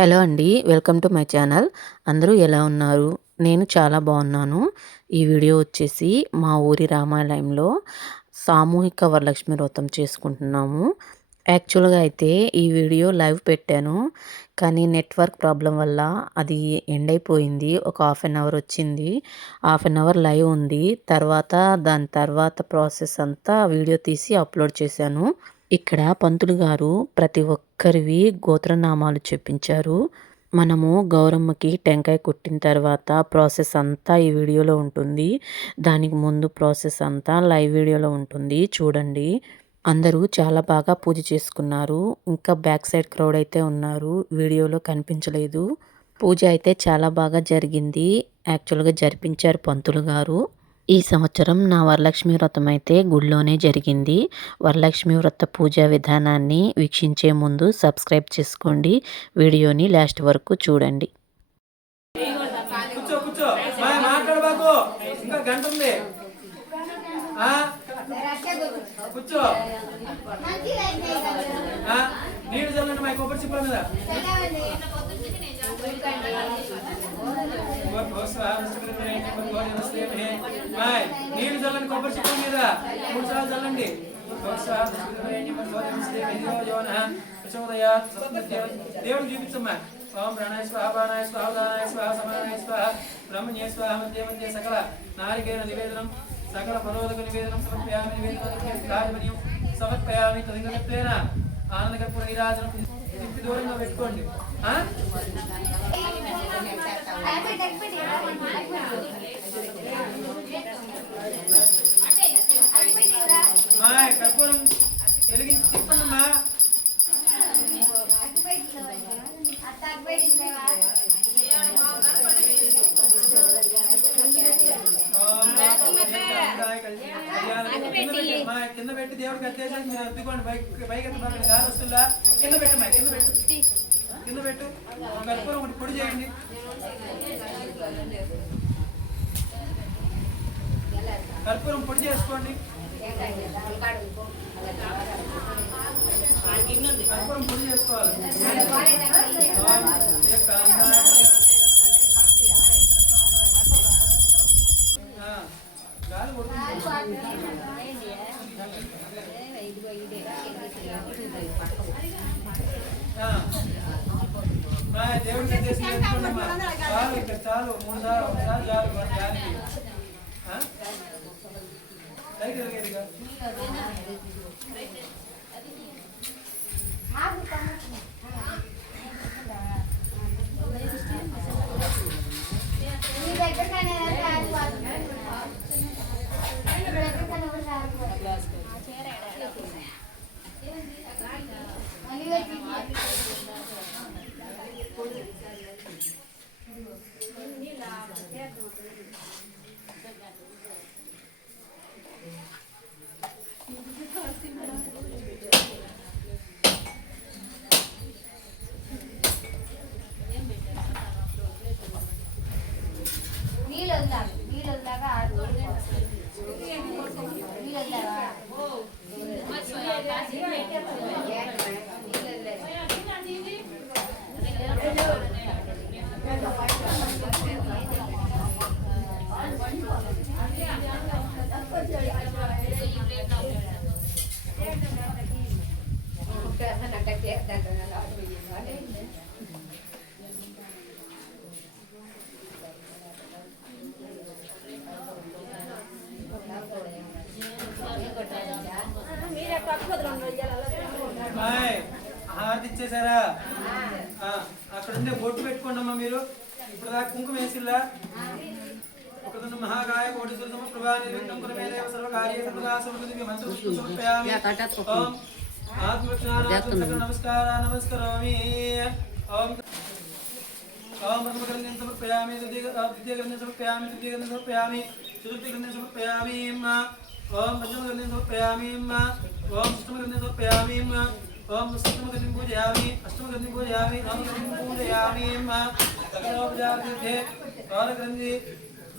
Hello అండి. Welcome to my channel. అందరూ ఎలా ఉన్నారు? నేను చాలా బాగున్నాను. ఈ వీడియో వచ్చేసి మా ఊరి రామాలయంలో సామూహిక వరలక్ష్మి వ్రతం చేసుకుంటున్నాము. యాక్చువల్‌గా అయితే ఈ వీడియో లైవ్ పెట్టాను. కానీ నెట్వర్క్ ప్రాబ్లం వల్ల అది ఎండ్ అయిపోయింది. ఒక హాఫ్ అన్ అవర్ వచ్చింది. హాఫ్ అన్ అవర్ లైవ్ ఉంది. దాని తర్వాత ప్రాసెస్ అంతా వీడియో తీసి అప్లోడ్ చేశాను. ఇక్కడ పంతులు గారు ప్రతి ఒక్కరివి గోత్రనామాలు చెప్పించారు. మనము గౌరమ్మకి టెంకాయ కొట్టిన తర్వాత ప్రాసెస్ అంతా ఈ వీడియోలో ఉంటుంది. దానికి ముందు ప్రాసెస్ అంతా లైవ్ వీడియోలో ఉంటుంది చూడండి. అందరూ చాలా బాగా పూజ చేసుకున్నారు. ఇంకా బ్యాక్ సైడ్ క్రౌడ్ అయితే ఉన్నారు. వీడియోలో కనిపించలేదు. పూజ అయితే చాలా బాగా జరిగింది. యాక్చువల్‌గా జరిపించారు పంతులు గారు. ఈ సంవత్సరం నా వరలక్ష్మి వ్రతం అయితే గుడిలోనే జరిగింది. వరలక్ష్మి వ్రత పూజా విధానాన్ని వీక్షించే ముందు సబ్స్క్రైబ్ చేసుకోండి. వీడియోని లాస్ట్ వరకు చూడండి. నీళ్ళు చల్లండి మా కొబ్బరి చిప్పల మీద నీళ్ళు చల్లండి కొబ్బరి చిప్పల మీద 3 సార్లు చల్లండి దేవుడు చూపించమ్మా ఓం ప్రాణాయ స్వాహ ప్రాణాయ స్వాహ దానాయ స్వాహ సమానాయ స్వాహ బ్రహ్మణ్య స్వాహ మధ్య మధ్య సకల నారికేణ నివేదనం సకల పరోదక నివేదనం సమర్పయామి నివేదనం సమర్పయామి తదింగత్వేన ఆనందకర్పూర నీరాజనం ఇంటి దూరంగా పెట్టుకోండి. కర్పూరం వెలిగించి తిప్పండి అమ్మా. కింద పెట్టి దేవుడికి అత్యేసాక మీరు అద్దుకోండి. పైకి ఎత్తుకోండి. గాలి వస్తుందా? కింద పెట్టమ్మా. కింద పెట్టు. కర్పూరం ఒకటి పొడి చేయండి. కర్పూరం పొడి చేసుకోండి. కర్పూరం పొడి చేసుకోవాలి. గాలి దేవుడికి చాలు. ఇక్కడ చాలు. 3 సార్లు 1 సార్లు చాలు. గాలికి కలిగేదిగా హారతి ఇచ్చేసారా? అక్కడ ఉండే బొట్టు పెట్టుకోండి అమ్మా. మీరు ఇప్పుడు దాకా కుంకుమ వేసిల్లా? ఒకదన్న మహాకాయ కోటి సురసమ ప్రభా నిర్విఘ్నం కురు మే దేవ సర్వ కార్యేషు సర్వదా సమృద్ధికి మంత్రపుష్పం సమర్పయామి. ఓం ఆత్మజ్ఞానాత్మక నమస్కారామి. ఓం ప్రథమగ్రంథం సమర్పయామి. ద్వితీయగ్రంథం సమర్పయామి. తృతీయగ్రంథం సమర్పయామి. చతుర్థగ్రంథం సమర్పయామి. ఓం పంచమగ్రంథం సమర్పయామి. ఓం షష్టమగ్రంథం సమర్పయామి. ఓం సప్తమగ్రంథం పూజయామి. అష్టమగ్రంథం పూజయామి. నవమగ్రంథం పూజయామి. సకలోపచారతీర్థే కాలగ్రంథి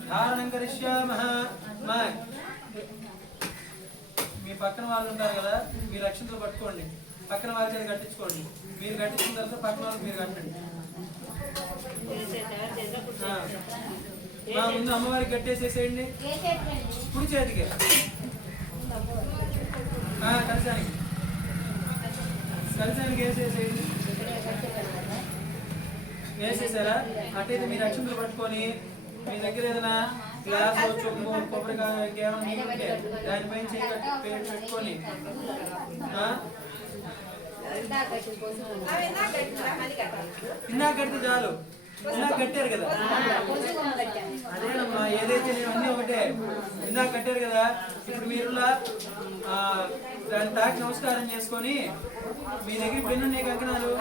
ధారణం కరిష్యామః. మీ పక్కన వాళ్ళు ఉంటారు కదా, మీ రక్షణతో పట్టుకోండి. పక్కన వాళ్ళ చేత కట్టించుకోండి. మీరు కట్టించిన తర్వాత పక్కన వాళ్ళకి మీరు కట్టండి. ముందు అమ్మవారికి కట్టేసేసేయండి కుడి చేతికి కలిసానికి వేసేసేయండి. వేసేసారా? అట్టయితే మీరు అక్షంతలు పట్టుకొని మీ దగ్గర ఏదైనా గ్లాస్ చొమ్ము కొబ్బరికాయ ఇంకేమైనా ఉంటే దానిపైన పెట్టుకొని ఇందాక కడితే చాలు. ఇందాక కట్టారు కదా, అదేనమ్మా ఏదైతే నేను అన్నీ ఒకటే. ఇందాక కట్టారు కదా, ఇప్పుడు మీరు దాన్ని తాకి నమస్కారం చేసుకొని మీ దగ్గర ఇప్పుడు ఎన్ని ఉన్నాయి కంకణాలు?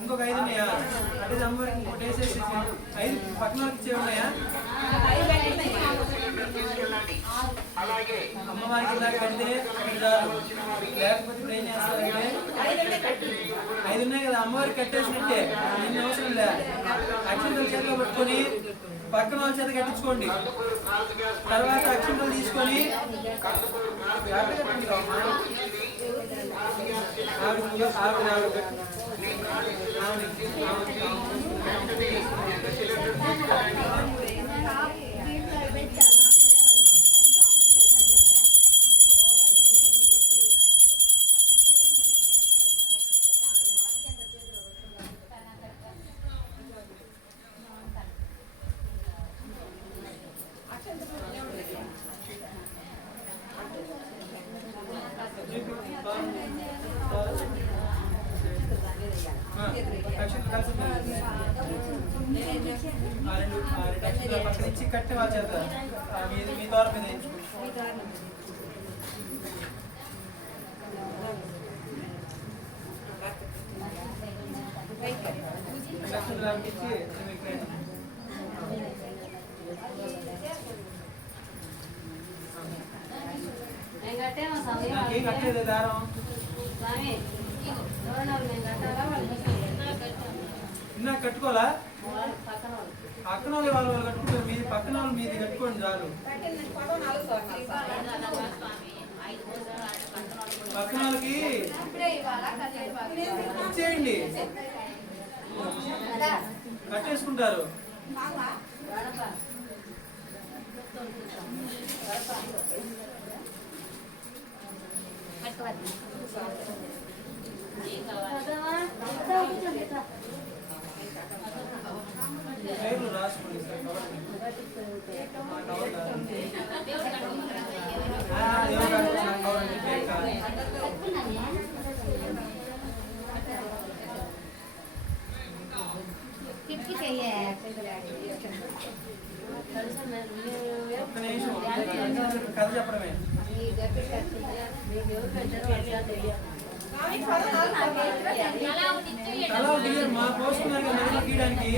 ఇంకొక 5 ఉన్నాయా? అంటే అమ్మవారికి ఇంకోటి వేసేసి 5 పక్కన ఇచ్చే ఉన్నాయా? అమ్మవారికి ఇందాక కడితే చాలు. లేకపోతే ఇప్పుడు ఏం చేస్తారంటే 5 ఉన్నాయి కదా, అమ్మవారికి కట్టేసినట్టే, ఎన్ని అవసరం లేదు. అక్షంతలు చేతిలో పట్టుకొని పక్కన వాళ్ళ చేత కట్టించుకోండి. తర్వాత అక్షంతలు తీసుకొని పక్కన ఇచ్చి కట్టి వాళ్ళ చేత మీ ద్వారా మీద ఇచ్చి నాకేం కట్టలేదు దారం. ఇందాక కట్టుకోవాలా? పక్కన వాళ్ళు కట్టుకుంటారు, మీది పక్కన వాళ్ళు మీది కట్టుకోండి చాలు. పక్కన వాళ్ళకి ఇచ్చేయండి, కట్టేసుకుంటారు. పేర్లు రాసుకోండి సార్. కథ చెప్పడమే. మా పోసుకున్నారు కదా గీయడానికి.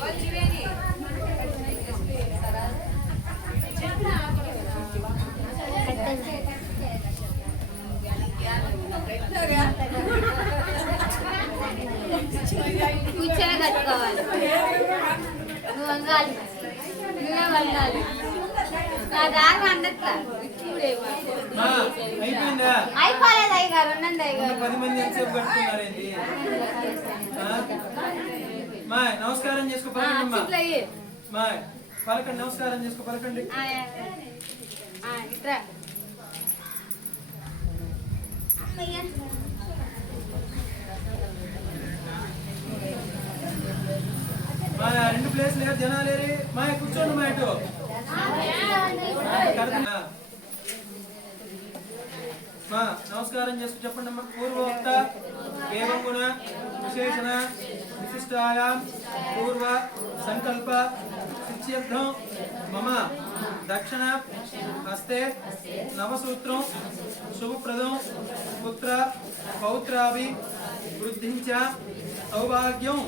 What's your name? అయిపోయిందా? అయిపోలేదు అయ్యగారు, ఉండండి అయ్యగారు. 10 మంది ఎంతసేపు కట్టుకున్నారేంటి? మా నమస్కారం చేసుకో పలకండి అమ్మా. మా పలకండి, నమస్కారం చేసుకో పలకండి. ఇట్రా మా 2 ప్లేస్ లేదు, జనాలేరి. మా కూర్చోండి మా ఇటు. మా నమస్కారం చేసుకు చెప్పండి అమ్మా. పూర్వోక్త ఏవం గుణ విశేషణ విశిష్టాయాం పూర్వ సంకల్ప సిద్ధ్యర్థం మమ దక్షిణ హస్తే నవసూత్రం శుభప్రదం పుత్ర పౌత్రాభి వృద్ధిం చ సౌభాగ్యం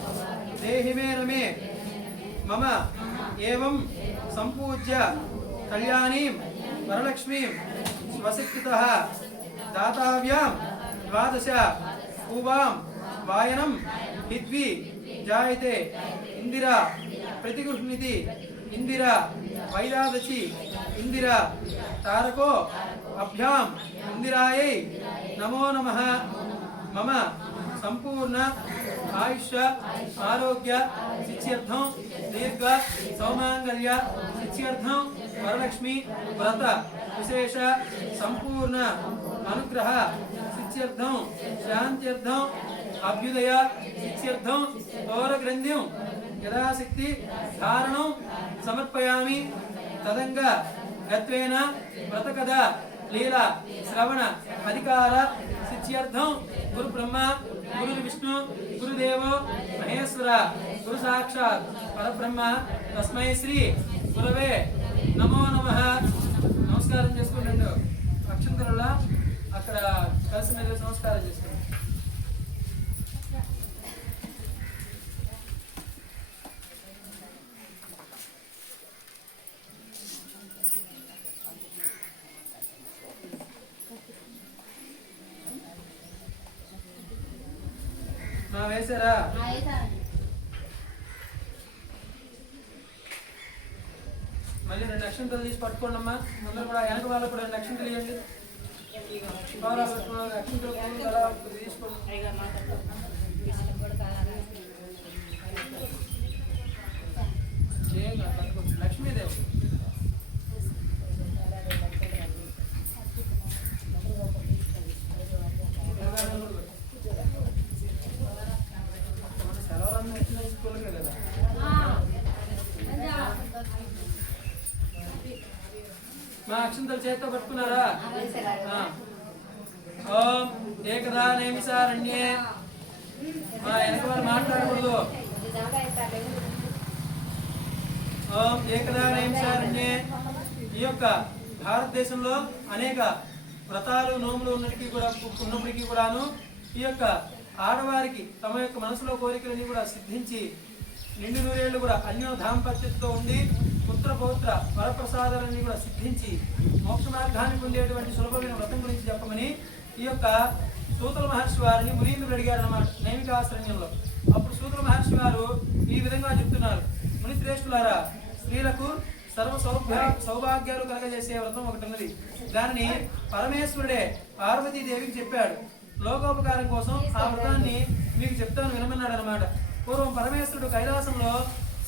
దేహి మే రమే మమ ఏవం సంపూజ్య కళ్యాణీం వరలక్ష్మీం స్వశక్తితః దాతావ్యాం 12 పూవాం వాయనం హిద్వి జాయతే ఇందిరా ప్రతిగృహ్ణితి ఇందిరా వైరాదచి ఇందిరా తారకో అభ్యాం ఇందిరాయై నమో నమః మమ సంపూర్ణ ఆయుష ఆరోగ్య సిద్ధ్యర్థం దీర్ఘ సౌమాంగల్య సిద్ధ్యర్థం వరలక్ష్మి వ్రత విశేష సంపూర్ణ అనుగ్రహ సిద్ధ్యర్థం శాంత్యర్థం అభ్యుదయ సిద్ధ్యర్థం తోరగ్రంథ్యం యథాశక్తి ధారణం సమర్పయామి. తదంగ గత్వేన వ్రతకథ లీల శ్రవణ అధికార సిద్ధ్యర్థం గురు బ్రహ్మ గురు విష్ణు గురుదేవో మహేశ్వర గురు సాక్షాత్ పరబ్రహ్మ తస్మై శ్రీ గురవే నమో నమః. నమస్కారం చేసుకోండి. అక్షంతరుల అక్కడ కలిసి మీద నమస్కారం చేసుకోండి. మా వేసారా? మళ్ళీ 2 అక్షంతలు తీసి పట్టుకోండి అమ్మా. అందరూ కూడా వెనక వాళ్ళకు కూడా 2 అక్షంతలు ఇవ్వండి. అక్షంతలు తీసుకోండి. లక్ష్మీదేవి మా అక్షంతలు చేత్తో పట్టుకున్నారా? ఓం ఏకదా నేమిసారణ్యే. మా వెనక వాళ్ళు మాట్లాడకూడదు. ఓం ఏకదా నేమిసారణ్యే. ఈ యొక్క భారతదేశంలో అనేక వ్రతాలు నోములు ఉన్నప్పటికీ కూడాను ఈ యొక్క ఆడవారికి తమ యొక్క మనసులో కోరికలన్నీ కూడా సిద్ధించి నిండు నూరేళ్లు కూడా అన్యో దాంపత్యంతో ఉండి పుత్ర పౌత్ర వరప్రసాదాలన్నీ కూడా సిద్ధించి మోక్ష మార్గానికి ఉండేటువంటి సులభమైన వ్రతం గురించి చెప్పమని ఈ యొక్క సూతుల మహర్షి వారిని మునీంద్రుడు అడిగారు అన్నమాట నైమికాశ్రణ్యంలో. అప్పుడు సూతుల మహర్షి వారు ఈ విధంగా చెప్తున్నారు. మునిశ్రేష్ఠులారా, స్త్రీలకు సర్వ సౌభాగ్యాలు కలగజేసే వ్రతం ఒకటి ఉన్నది. దానిని పరమేశ్వరుడే పార్వతీదేవికి చెప్పాడు. లోకోపకారం కోసం ఆ వ్రతాన్ని మీకు చెప్తాను వినమన్నాడు అనమాట. పూర్వం పరమేశ్వరుడు కైలాసంలో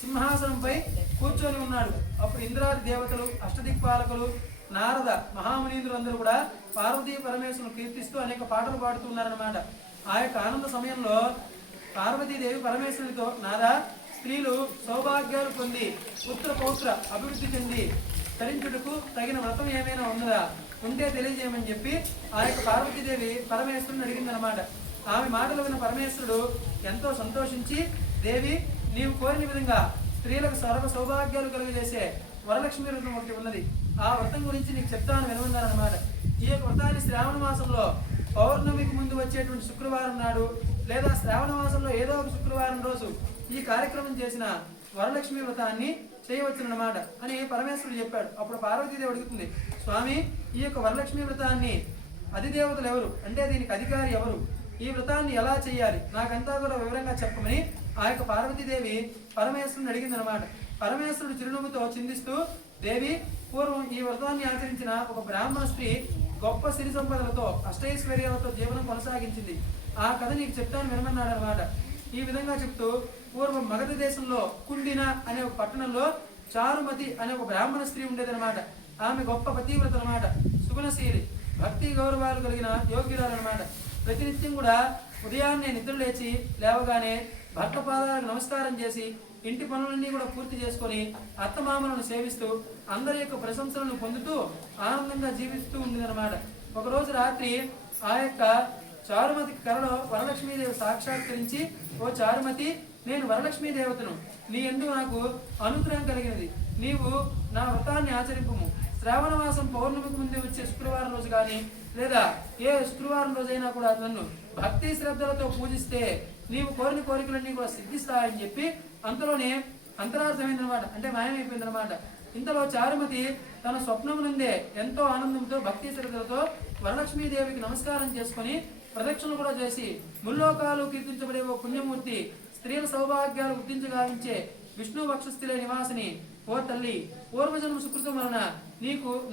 సింహాసనంపై కూర్చొని ఉన్నాడు. అప్పుడు ఇంద్రాది దేవతలు, అష్టదిక్పాలకులు, నారద మహామునీంద్రులు అందరూ కూడా పార్వతీ పరమేశ్వరుని కీర్తిస్తూ అనేక పాటలు పాడుతున్నారన్నమాట. ఆ యొక్క ఆనంద సమయంలో పార్వతీదేవి పరమేశ్వరునితో, నాదా, స్త్రీలు సౌభాగ్యాలు పొంది పుత్ర పౌత్ర అభివృద్ధి చెంది తరించుటకు తగిన వ్రతం ఏమైనా ఉన్నదా, ఉంటే తెలియజేయమని చెప్పి ఆ యొక్క పార్వతీదేవి పరమేశ్వరుని అడిగిందనమాట. ఆమె మాటలు విన్న పరమేశ్వరుడు ఎంతో సంతోషించి, దేవి, నీవు కోరిన విధంగా స్త్రీలకు సర్వ సౌభాగ్యాలు కలుగజేసే వరలక్ష్మి వ్రతం ఒకటి ఉన్నది. ఆ వ్రతం గురించి నీకు చెప్తాను వినమన్నారనమాట. ఈ యొక్క వ్రతాన్ని శ్రావణ మాసంలో పౌర్ణమికి ముందు వచ్చేటువంటి శుక్రవారం నాడు లేదా శ్రావణ మాసంలో ఏదో ఒక శుక్రవారం రోజు ఈ కార్యక్రమం చేసిన వరలక్ష్మి వ్రతాన్ని చేయవచ్చునమాట అని పరమేశ్వరుడు చెప్పాడు. అప్పుడు పార్వతీదేవి అడుగుతుంది, స్వామి, ఈ యొక్క వరలక్ష్మి వ్రతాన్ని అధిదేవతలు ఎవరు, అంటే దీనికి అధికారి ఎవరు, ఈ వ్రతాన్ని ఎలా చేయాలి, నాకంతా కూడా వివరంగా చెప్పమని ఆ యొక్క పార్వతీదేవి పరమేశ్వరుని అడిగిందనమాట. పరమేశ్వరుడు చిరునవ్వుతో చిందిస్తూ, దేవి, పూర్వం ఈ వ్రతాన్ని ఆచరించిన ఒక బ్రాహ్మణ స్త్రీ గొప్ప సిరి సంపదలతో అష్టైశ్వర్యాలతో జీవనం కొనసాగించింది. ఆ కథ నీకు చెప్తాను వినమన్నాడు అనమాట. ఈ విధంగా చెప్తూ పూర్వం మగధ దేశంలో కుండిన అనే ఒక పట్టణంలో చారుమతి అనే ఒక బ్రాహ్మణ స్త్రీ ఉండేదన్నమాట. ఆమె గొప్ప పతివ్రత అనమాట, సుగుణశీలి, భక్తి గౌరవాలు కలిగిన యోగ్యురాలు అనమాట. ప్రతినిత్యం కూడా ఉదయాన్నే నిద్ర లేవగానే భర్త పాదాలకు నమస్కారం చేసి ఇంటి పనులన్నీ కూడా పూర్తి చేసుకొని అత్తమామలను సేవిస్తూ అందరి యొక్క ప్రశంసలను పొందుతూ ఆనందంగా జీవిస్తూ ఉండేదన్నమాట. ఒకరోజు రాత్రి ఆ యొక్క చారుమతి కలలో వరలక్ష్మీదేవి సాక్షాత్కరించి, ఓ చారుమతి, నేను వరలక్ష్మీ దేవతను, నీ యందు నాకు అనుగ్రహం కలిగినది, నీవు నా వ్రతాన్ని ఆచరింపుము. శ్రావణ మాసం పౌర్ణమికి ముందే వచ్చే శుక్రవారం రోజు కానీ లేదా ఏ శుక్రవారం రోజైనా కూడా నన్ను భక్తి శ్రద్ధలతో పూజిస్తే నీవు కోరిన కోరికలన్నీ కూడా సిద్ధిస్తాయని చెప్పి అంతలోనే అంతరార్థమైందనమాట, అంటే మాయమైపోయిందనమాట. ఇంతలో చారుమతి తన స్వప్నం నుండే ఎంతో ఆనందంతో భక్తి శ్రద్ధలతో వరలక్ష్మీదేవికి నమస్కారం చేసుకొని ప్రదక్షిణ కూడా చేసి, ముల్లోకాలు కీర్తించబడే ఓ పుణ్యమూర్తి, స్త్రీల సౌభాగ్యాలు గుర్తించగావించే విష్ణు వక్షస్థిలే నివాసిని, ఓ తల్లి, పూర్వజన్మ సుకృతం వలన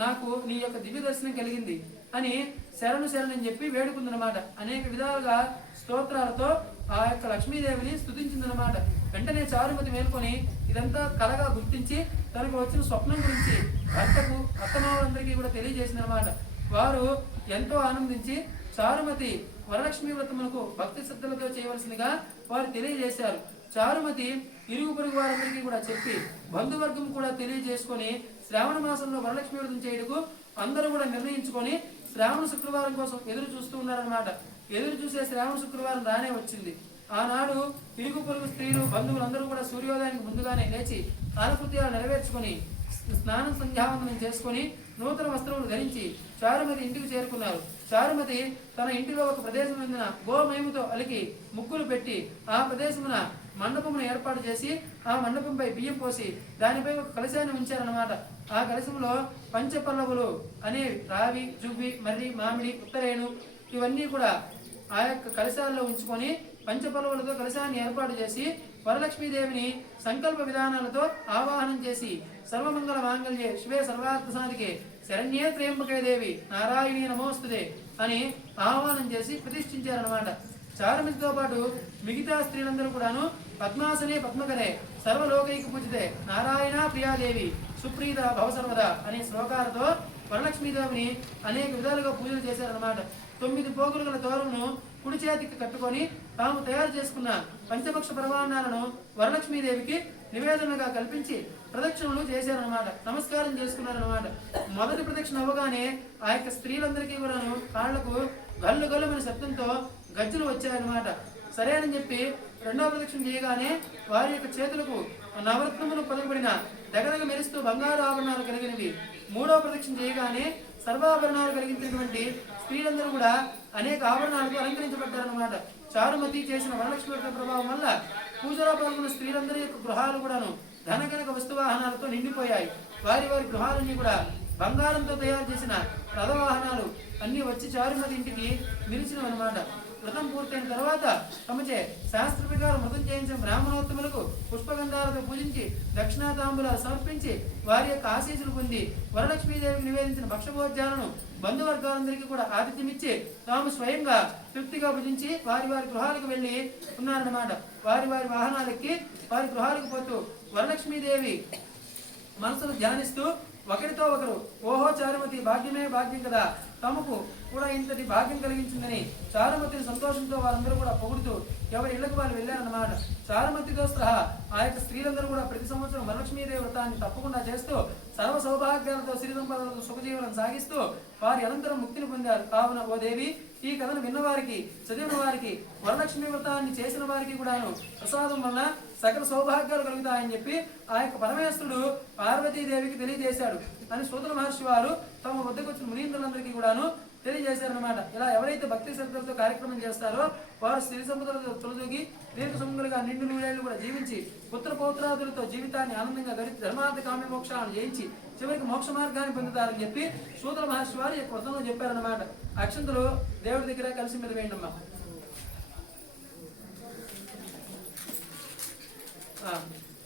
నాకు నీ యొక్క దివ్య దర్శనం కలిగింది అని శరణని చెప్పి వేడుకుందనమాట. అనేక విధాలుగా స్తోత్రాలతో ఆ యొక్క లక్ష్మీదేవిని స్తుతించిందనమాట. వెంటనే చారుమతి మేల్కొని ఇదంతా కలగా గుర్తించి తనకు వచ్చిన స్వప్నం గురించి భర్తకు అత్తమావులందరికీ కూడా తెలియజేసిందనమాట. వారు ఎంతో ఆనందించి చారుమతి వరలక్ష్మీ వ్రతమునకు భక్తి శ్రద్ధలతో చేయవలసిందిగా వారు తెలియజేశారు. చారుమతి ఇరుగు పొరుగు వారందరికీ కూడా చెప్పి బంధువర్గం కూడా తెలియజేసుకొని శ్రావణ మాసంలో వరలక్ష్మీ వ్రతం చేయటకు అందరూ కూడా నిర్ణయించుకొని శ్రావణ శుక్రవారం కోసం ఎదురు చూస్తూ ఉన్నారనమాట. ఎదురు చూసే శ్రావణ శుక్రవారం రానే వచ్చింది. ఆనాడు ఇరుగు పొరుగు స్త్రీలు బంధువులందరూ కూడా సూర్యోదయానికి ముందుగానే లేచి కాలకృత్యాలు నెరవేర్చుకొని స్నానం సంధ్యావందనం చేసుకొని నూతన వస్త్రములు ధరించి చారుమతి ఇంటికి చేరుకున్నారు. చారుమతి తన ఇంటిలో ఒక ప్రదేశం చెందిన గోమయముతో అలికి ముగ్గులు పెట్టి ఆ ప్రదేశమున మండపమును ఏర్పాటు చేసి ఆ మండపంపై బియ్యం పోసి దానిపై ఒక కలశాన్ని ఉంచారన్నమాట. ఆ కలశంలో పంచపల్లవులు అనేవి రావి, జువ్వి, మర్రి, మామిడి, ఉత్తరేణు ఇవన్నీ కూడా ఆ యొక్క కలశాల్లో ఉంచుకొని పంచపల్లవులతో కలశాన్ని ఏర్పాటు చేసి వరలక్ష్మీదేవిని సంకల్ప విధానాలతో ఆవాహనం చేసి సర్వమంగళ మాంగళ్యే శివే సర్వార్థ సాధికే శరణ్యే త్రయంబకే దేవి నారాయణీ నమోస్తుతే అని ఆహ్వానం చేసి ప్రతిష్ఠించారన్నమాట. చారుమతితో పాటు మిగతా స్త్రీలందరూ కూడాను పద్మాసనే పద్మకరే సర్వలోకైక పూజితే నారాయణ ప్రియాదేవి సుప్రీత భవసర్వద అనే శ్లోకాలతో వరలక్ష్మీదేవిని అనేక విధాలుగా పూజలు చేశారన్నమాట. 9 పోగులు గల తోరణను కుడి చేతికి కట్టుకొని తాము తయారు చేసుకున్న పంచపక్ష పరమాన్నాలను వరలక్ష్మీదేవికి నివేదనగా కల్పించి ప్రదక్షిణలు చేశారనమాట. నమస్కారం చేసుకున్నారనమాట. మొదటి ప్రదక్షిణ అవ్వగానే ఆ యొక్క స్త్రీలందరికీ కూడాను కాళ్లకు గల్లు గల్లుమైన శబ్దంతో గజ్జలు వచ్చాయన్నమాట. సరేనని చెప్పి రెండవ ప్రదక్షిణ చేయగానే వారి యొక్క చేతులకు నవరత్నములు పలుకుబడిన దగ్గరగా మెరుస్తూ బంగారు ఆభరణాలు కలిగినవి. మూడవ ప్రదక్షిణ చేయగానే సర్వాభరణాలు కలిగించినటువంటి స్త్రీలందరూ కూడా అనేక ఆభరణాలకు అలంకరించబడ్డారన్నమాట. చారుమతి చేసిన వరలక్ష్మి వ్రత ప్రభావం వల్ల పూజలో పాల్గొన్న స్త్రీలందరి యొక్క గృహాలు కూడాను ధనకనక వస్తువాహనాలతో నిండిపోయాయి. వారి గృహాలన్నీ కూడా బంగారంతో తయారు చేసిన రథవాహనాలు అన్ని వచ్చి చారుమతి ఇంటికి నిలిచినవన్నమాట. వ్రతం పూర్తయిన తర్వాత తమచే శాస్త్ర ప్రకారం వ్రతం చేయించిన బ్రాహ్మణోత్తములకు పుష్పగంధాలతో పూజించి దక్షిణాతాంబులాలు సమర్పించి వారి యొక్క ఆశీస్సులు పొంది వరలక్ష్మీదేవికి నివేదించిన భక్షభోజ్యాలను బంధువర్గాలందరికీ కూడా ఆతిథ్యమిచ్చి తాము స్వయంగా తృప్తిగా భుజించి వారి గృహాలకు వెళ్ళి ఉన్నారన్నమాట. వారి వాహనాలెక్కి వారి గృహాలకు పోతూ వరలక్ష్మీదేవి మనసును ధ్యానిస్తూ ఒకరితో ఒకరు, ఓహో చారుమతి భాగ్యమే భాగ్యం కదా, తమకు కూడా ఇంతటి భాగ్యం కలిగించిందని చారుమతిని సంతోషంతో వారందరూ కూడా పొగుడుతూ ఎవరి ఇళ్లకు వాళ్ళు వెళ్ళారన్నమాట. చారుమతితో సహా ఆ యొక్క స్త్రీలందరూ కూడా ప్రతి సంవత్సరం వరలక్ష్మీదేవి వ్రతాన్ని తప్పకుండా చేస్తూ సర్వ సౌభాగ్యాలతో సిరి సంపదలతో సుఖజీవనం సాగిస్తూ వారి అనంతరం ముక్తిని పొందారు. కావున ఓ దేవి, ఈ కథను విన్నవారికి, చదివిన వారికి, వరలక్ష్మీ వ్రతాన్ని చేసిన వారికి కూడాను ప్రసాదం వలన సకల సౌభాగ్యాలు కలుగుతాయని చెప్పి ఆ యొక్క పరమేశ్వరుడు పార్వతీదేవికి తెలియజేశాడు అని సూత మహర్షి వారు తమ వద్దకు వచ్చిన మునీంద్రులందరికీ కూడాను తెలియజేశారనమాట. ఇలా ఎవరైతే భక్తి శ్రద్ధలతో కార్యక్రమం చేస్తారో వారు స్థితి సంపదలతో తొలదూగి దీర్ఘ సుమంగులుగా నిండు నూరేళ్లు కూడా జీవించి పుత్ర పౌత్రాదులతో జీవితాన్ని ఆనందంగా గడిపి ధర్మార్థ కామ్య మోక్షాలను జయించి చివరికి మోక్ష మార్గాన్ని పొందుతారని చెప్పి సూత మహర్షి వారు ఈ వ్రతంలో చెప్పారనమాట. అక్షంతలు దేవుడి దగ్గర కలిసి మీద వేయండమ్మా.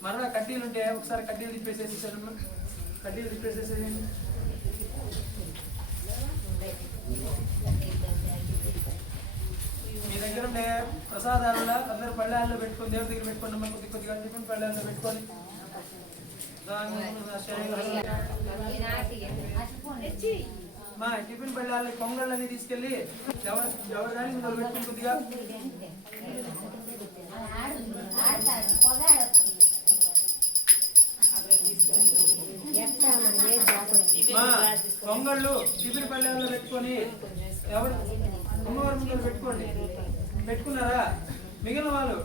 మరలా కడ్డీలు ఉంటే ఒకసారి కడ్డీలు తిప్పేసేసి ఇచ్చారమ్మా. కడ్డీలు తిప్పేసేసేయండి. మీ దగ్గర ఉండే ప్రసాదాలలో అందరూ పళ్ళాల్లో పెట్టుకొని దేవుడి దగ్గర పెట్టుకోండి. అమ్మ కొద్ది కొద్దిగా టిఫిన్ పళ్ళాల్లో పెట్టుకొని మా టిఫిన్ పళ్ళాలని పొంగళ్ళని తీసుకెళ్ళి ఎవరి దానికి మొదలు పెట్టుకుని కొద్దిగా పొంగళ్ళు టిఫిన్ పళ్ళాల్లో పెట్టుకొని ఎవరు అమ్మవారి ముందు పెట్టుకోండి. పెట్టుకున్నారా? మిగిలిన వాళ్ళు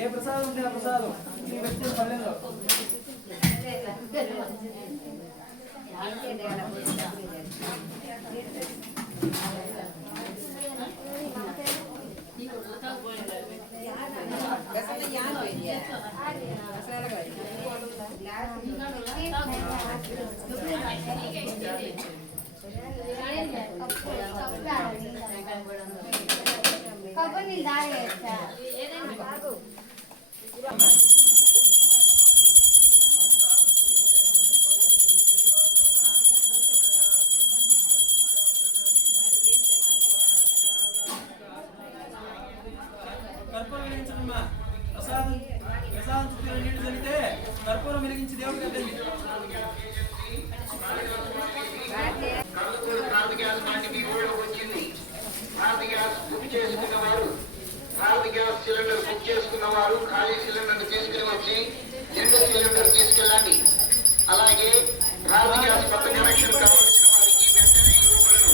ఏ ప్రసాదం ఉంటే ఆ ప్రసాదం పెట్టుకుని పల్లెల్లో కబుర్ని దారి కర్పూరం వెలిగించమ్మా. ప్రసాదం చుట్టూ నీళ్లు చల్లితే కర్పూరం వెలిగించి దేవుడికి అద్దండి. గ్యాస్ సిలిండర్ బుక్ చేసుకున్న వారు ఖాళీ సిలిండర్ తీసుకుని వచ్చి నిండు సిలిండర్ తీసుకెళ్ళండి. అలాగే భారత్ గ్యాస్ కొత్త కనెక్షన్ కావాల్సిన వారికి వెంటనే ఇవ్వబడును.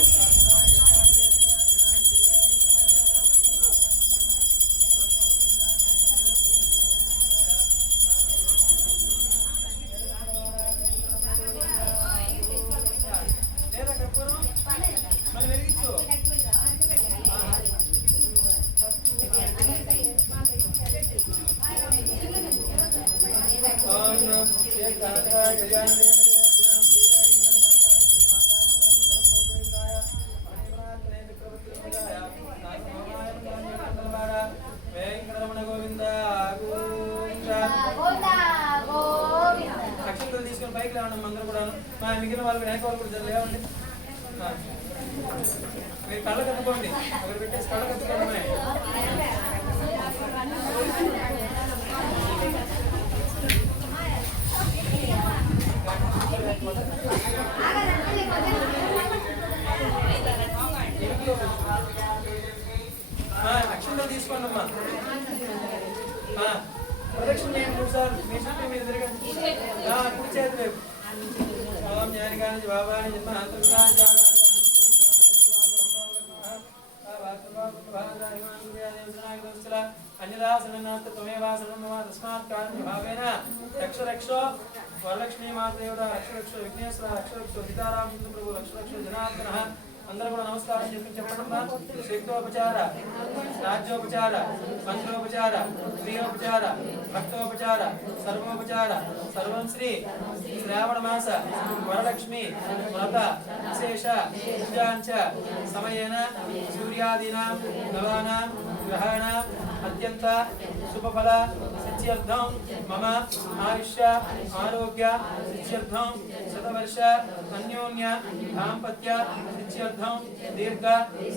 లేదా కర్పూరం మరి వెలిగించు. అక్షంతలు తీసుకొని పైకి లేవండి అందరూ కూడా. మిగిలిన వాళ్ళు వెనక వాళ్ళు కూడా లేవండి. మీరు కళ్ళ కట్టుకోండి. ఒకరు పెట్టేసి కళ్ళ కట్టుకోండి. అక్షంతలు తీసుకోండి అమ్మా. ప్రదక్షిణ చేయండి 3 సార్లు. మీ చుట్టూ మీరు తిరగండి. కుడి చేతి వైపు ఓం జ్ఞానికాని బాబాని జన్మ రక్షరక్షో వరలక్ష్మీ మాతృ రక్షరక్షో విఘ్నేశ్వర రక్షరక్షో సీతారామ ప్రభు రక్షరక్షో జనార్దన. అందరూ కూడా నమస్కారం చెప్పండి. శక్తోపచార, రాజ్యోపచార, మంత్రోపచార, ప్రియోపచార, భక్తోపచార, సర్వోపచార సర్వం శ్రీ శ్రావణ మాస వరలక్ష్మి వ్రత విశేష పూజాంచ సమయేన సూర్యాదీనాం నవానాం గ్రహాణాం అత్యంత శుభఫల సిద్ధ్యర్థం మమ ఆయుష్య ఆరోగ్య సిద్ధ్యర్థం శతవర్ష అన్యోన్య దాంపత్య సిద్ధ్యర్థం దీర్ఘ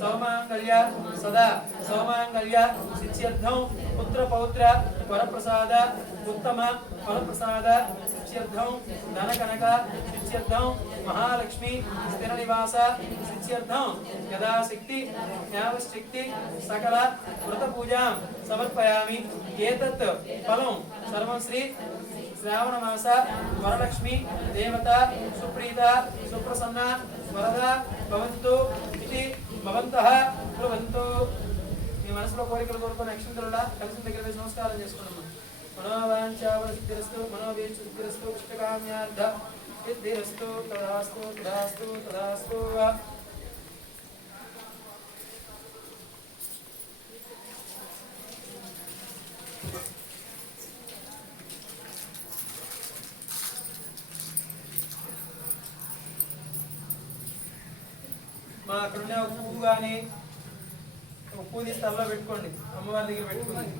సౌమాంగళ్య సదా సౌమాంగళ్య సిద్ధ్యర్థం పుత్ర పౌత్ర వరప్రసాద ఉత్తమ ఫలప్రసాద సిద్ధ్యర్థం ధనకనక సిద్ధ్యర్థం మహాలక్ష్మి స్థిర నివాస సిద్ధ్యర్థం యథాశక్తి జ్ఞాపశక్తి సకల వ్రత పూజాం సమర్పయామి. ఏతత్ ఫలం సర్వం శ్రీ శ్రావణ మాస వరలక్ష్మి దేవత సుప్రీత సుప్రసన్న వరద భవంతు ఇది భవంతః భవంతు. మీ మనసులో కోరికలు కోరుకొని అక్షంతలులా కలిసి దగ్గర వేసి నమస్కారం చేసుకున్నాము. మనోవాంఛావర సిద్ధిరస్తు మనోవీర్య సిద్ధిరస్తు ఇష్టకామ్యార్థ సిద్ధిరస్తు తదాస్తు తదాస్తు తదాస్తు. మా అక్కడున్న ఒక పువ్వు కానీ ఒక పువ్వు తీసి తలలో పెట్టుకోండి, అమ్మవారి దగ్గర పెట్టుకోండి.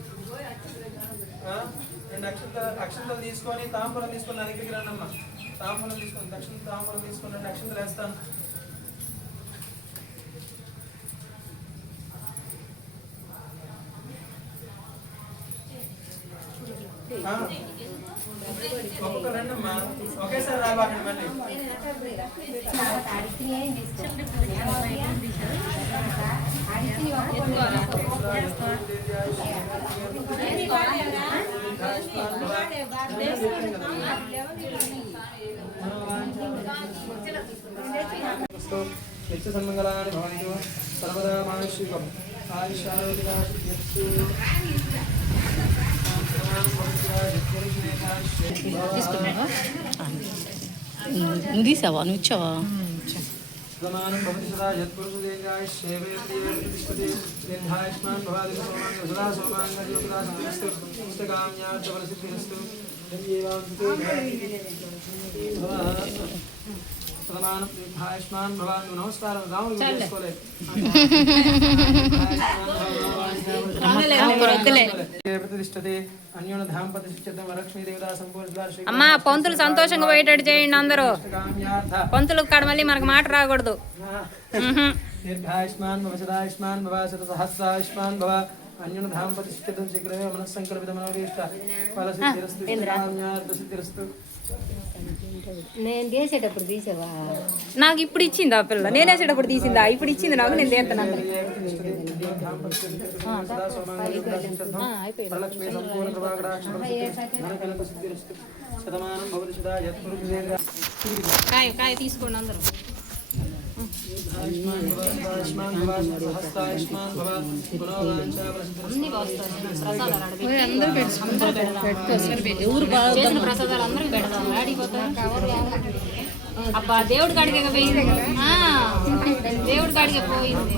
రెండు అక్షంతలు తీసుకొని తాంబూలం తీసుకొని నా దగ్గరికి రండమ్మా. తాంబూలం తీసుకొని తాంబూలం తీసుకొని 2 అక్షంతలు వేస్తాను. ఒక్కొక్క రండమ్మా, ఒకేసారి రాబాకండి మళ్ళీ. నిత్యసన్మంగళాని భవంతు సర్వదా మానుషికం ఆయుష్యారోగ్యస్తు. తీసావా నువ్వు ఇచ్చావా? సమానం భవతి సదా యత్పురుషదేగాయ సేవేంద్రియతిష్టతే నిర్ధాయస్మాన్ భవాది సోమాన్ సదా సోమాంగ యోగదా సమస్తు పుస్తకామ్యార్థ ఫలసిద్ధిరస్తు. సమానం నిర్ధాయస్మాన్ భవాన్. నమస్కారం రాములు చేసుకోలేదు. అమ్మా పంతులు సంతోషంగా పోయేటట్టు చేయండి అందరూ. పంతులు కాడ మళ్ళీ మనకు మాట రాకూడదు. దీర్ఘాయుష్మాన్ భవ సదాయుష్మాన్ భవ శతసహస్రాయుష్మాన్ భవ అన్యోన్ధాం ప్రతిష్ఠితం శీఘ్రమే మనస్సంకల్పిత మనోభీష్ట ఫలసిద్ధిరస్తు సిద్ధిరస్తు. నేను చేసేటప్పుడు తీసావా? నాకు ఇప్పుడు ఇచ్చింది ఆ పిల్ల. నేను వేసేటప్పుడు తీసిందా? ఇప్పుడు ఇచ్చింది నాకు. నేను దేంతను కాయ తీసుకోండి అందరూ. చేసిన ప్రసాదాలు అందరికి పెడదాం. అబ్బా దేవుడి కాడికి పోయింది. దేవుడి కాడికి పోయింది.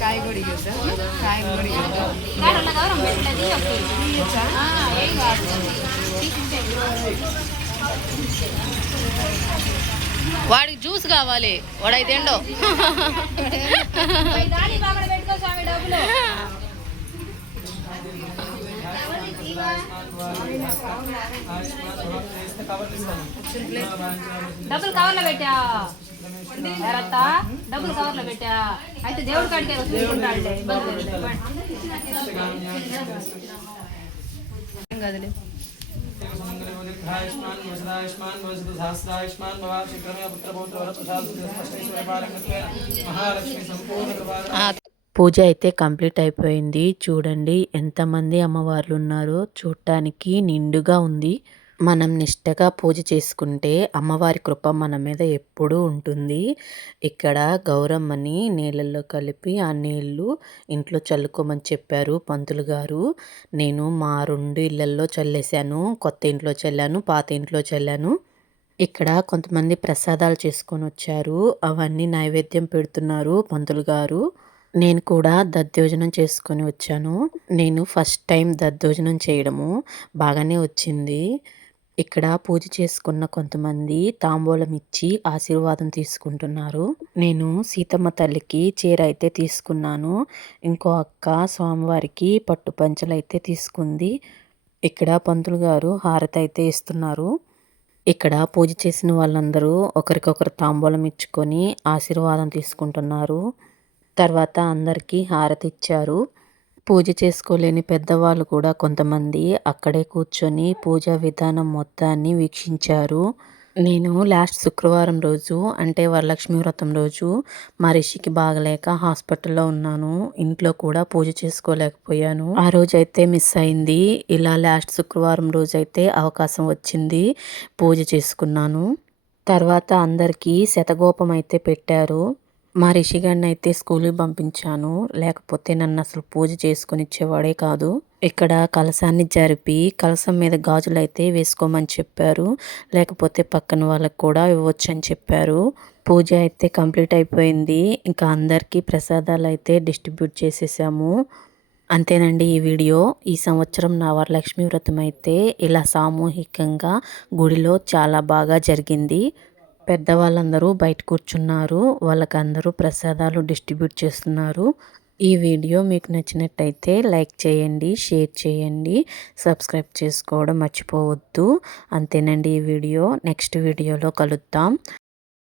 కాయగూడి వాడికి జ్యూస్ కావాలి, వాడైతే ఎండో. డబ్బులు కవర్లో పెట్టా. డబ్బులు కవర్లో పెట్టా. అయితే దేవుడి కాడికి చూసుకుంటాడులే. పూజ అయితే కంప్లీట్ అయిపోయింది. చూడండి ఎంతమంది అమ్మవార్లు ఉన్నారో, చూడటానికి నిండుగా ఉంది. మనం నిష్టగా పూజ చేసుకుంటే అమ్మవారి కృప మన మీద ఎప్పుడూ ఉంటుంది. ఇక్కడ గౌరమ్మని నీళ్ళల్లో కలిపి ఆ నీళ్లు ఇంట్లో చల్లుకోమని చెప్పారు పంతులు గారు. నేను మా 2 ఇళ్లల్లో చల్లేశాను. కొత్త ఇంట్లో చల్లాను, పాత ఇంట్లో చల్లాను. ఇక్కడ కొంతమంది ప్రసాదాలు చేసుకొని వచ్చారు. అవన్నీ నైవేద్యం పెడుతున్నారు పంతులు గారు. నేను కూడా దద్దోజనం చేసుకొని వచ్చాను. నేను ఫస్ట్ టైం దద్దోజనం చేయడము. బాగానే వచ్చింది. ఇక్కడ పూజ చేసుకున్న కొంతమంది తాంబూలం ఇచ్చి ఆశీర్వాదం తీసుకుంటున్నారు. నేను సీతమ్మ తల్లికి చీర అయితే తీసుకున్నాను. ఇంకో అక్క స్వామివారికి పట్టు పంచలు అయితే తీసుకుంది. ఇక్కడ పంతులు గారు హారతి అయితే ఇస్తున్నారు. ఇక్కడ పూజ చేసిన వాళ్ళందరూ ఒకరికొకరు తాంబూలం ఇచ్చుకొని ఆశీర్వాదం తీసుకుంటున్నారు. తర్వాత అందరికీ హారతి ఇచ్చారు. పూజ చేసుకోలేని పెద్దవాళ్ళు కూడా కొంతమంది అక్కడే కూర్చొని పూజా విధానం మొత్తాన్ని వీక్షించారు. నేను లాస్ట్ శుక్రవారం రోజు, అంటే వరలక్ష్మి వ్రతం రోజు మా రిషికి బాగలేక హాస్పిటల్లో ఉన్నాను. ఇంట్లో కూడా పూజ చేసుకోలేకపోయాను. ఆ రోజైతే మిస్ అయింది. ఇలా లాస్ట్ శుక్రవారం రోజైతే అవకాశం వచ్చింది, పూజ చేసుకున్నాను. తర్వాత అందరికీ శతగోపం అయితే పెట్టారు. మా రిషిగాడిని అయితే స్కూల్కి పంపించాను. లేకపోతే నన్ను అసలు పూజ చేసుకొని ఇచ్చేవాడే కాదు. ఇక్కడ కలశాన్ని జరిపి కలశం మీద గాజులు అయితే వేసుకోమని చెప్పారు. లేకపోతే పక్కన వాళ్ళకి కూడా ఇవ్వచ్చని చెప్పారు. పూజ అయితే కంప్లీట్ అయిపోయింది. ఇంకా అందరికీ ప్రసాదాలు అయితే డిస్ట్రిబ్యూట్ చేసేసాము. అంతేనండి ఈ వీడియో. ఈ సంవత్సరం నా వరలక్ష్మి వ్రతం అయితే ఇలా సామూహికంగా గుడిలో చాలా బాగా జరిగింది. పెద్దవాళ్ళందరూ బయట కూర్చున్నారు. వాళ్ళకి అందరూ ప్రసాదాలు డిస్ట్రిబ్యూట్ చేస్తున్నారు. ఈ వీడియో మీకు నచ్చినట్టయితే లైక్ చేయండి, షేర్ చేయండి, సబ్స్క్రైబ్ చేసుకోవడం మర్చిపోవద్దు. అంతేనండి ఈ వీడియో. నెక్స్ట్ వీడియోలో కలుద్దాం.